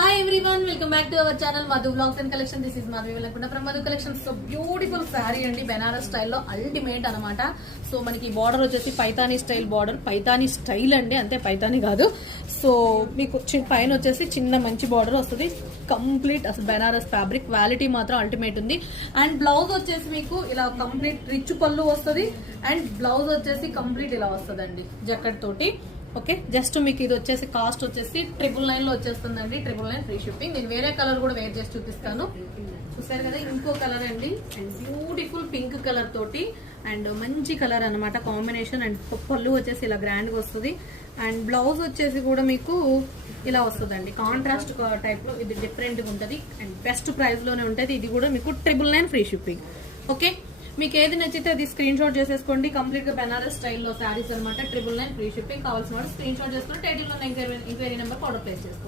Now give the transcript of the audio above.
Hi everyone, welcome back to our channel Madhu Vlogs and Collection. This is Madhu Velakunda from Madhu Collections. So beautiful saree and Benaras style lo ultimate anamata. So maniki border vachesi paithani style border, paithani style andi ante paithani kaadu. So meeku paina vachesi chinna manchi border vastadi. Complete as Benaras fabric quality matra ultimate undi. And blouse vachesi meeku ila complete rich pallu vastadi and blouse vachesi complete ila vastadandi jacket toti. Okay just మీకు ఇది వచ్చేసి cost వచ్చేసి 999 లో వచ్చేస్తుందండి. 999 free shipping. నేను వేరే colour కూడా wear చేసి చూపిస్తాను. చూసారు కదా, ఇంకో కలర్ అండి అండ్ బ్యూటిఫుల్ పింక్ కలర్ తోటి అండ్ మంచి కలర్ అనమాట కాంబినేషన్. అండ్ పళ్ళు వచ్చేసి ఇలా గ్రాండ్ గా వస్తుంది అండ్ బ్లౌజ్ వచ్చేసి కూడా మీకు ఇలా వస్తుందండి కాంట్రాస్ట్ టైప్ లో. ఇది డిఫరెంట్ గా ఉంటుంది అండ్ బెస్ట్ ప్రైస్ లోనే ఉంటుంది. ఇది కూడా మీకు 999 ఫ్రీ షిప్పింగ్. ఓకే, మీకు ఏది నచ్చితే అది స్క్రీన్ షాట్ చేసేసుకోండి. కంప్లీట్ గా బెనారస్ స్టైల్లో శారీస్ అనమాట. 999 ఫ్రీ షిప్పింగ్. కావాల్సిన వాడు స్క్రీన్ షాట్ చేసుకుని టైటిల్ లో ఎంక్వైరీ నెంబర్ ఆర్డర్ ప్లేస్ చేసుకోండి.